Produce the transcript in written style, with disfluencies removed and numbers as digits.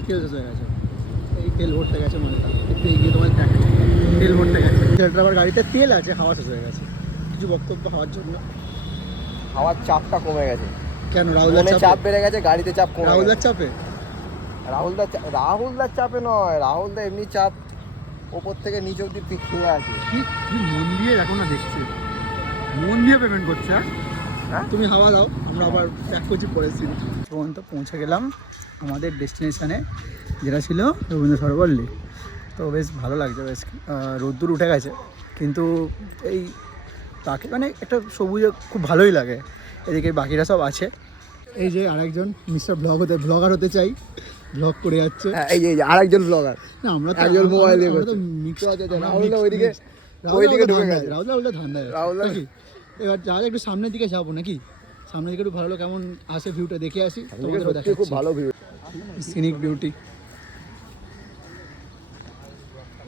গাড়িতে তেল শেষ হয়ে গেছে, এই তেল ভরতে গেছে মালটা, একটু এগিয়ে তোমার দেখো তেল ভরতে গেছে, ছেলেটার আবার গাড়িতে তেল আছে, হাওয়া শেষ হয়ে গেছে। কিছু বক্তব্য হাওয়ার জন্য? হাওয়ার চাপটা কমে গেছে। কেন? রাহুলদার মনে চাপ বেড়ে গেছে, গাড়িতে চাপ কমে গেছে। রাহুলদার চাপে? রাহুলদার চাপে নয়, রাহুলদা এমনি চাপ ওপর থেকে নিচ অব্দি খেয়ে আছে। কি মন দিয়ে দেখো না, দেখছি মন দিয়ে পেমেন্ট করছে। হ্যাঁ তুমি হাওয়া দাও, আমরা আবার ব্যাক করছি পরের সিন। পর্যন্ত পৌঁছে গেলাম আমাদের ডেস্টিনেশনে, যেটা ছিল রবীন্দ্র সরোবর লেক। তো বেশ ভালো লাগছে, বেশ রোদ্দুর উঠে গেছে, কিন্তু এই তাকে মানে একটা সবুজে খুব ভালোই লাগে। এদিকে বাকিরা সব আছে। এই যে আরেকজন মিস্টার ব্লগার হতে চাই, ব্লগ করে যাচ্ছে। এই যে আরেকজন ব্লগার, না আমরা তো একজন মোবাইল দিয়ে আমরা তো মিক্স আছে, রাহুলদা ওইদিকে ঢুকে গেছে। রাহুলদা ধান্দা নাকি? এবার যারা একটু সামনের দিকে যাবো নাকি, সামনের দিকে একটু ভালো কেমন আসে ভিউটা দেখে আসি, তোমাদের খুব ভালো ভিউ, সিনিক বিউটি।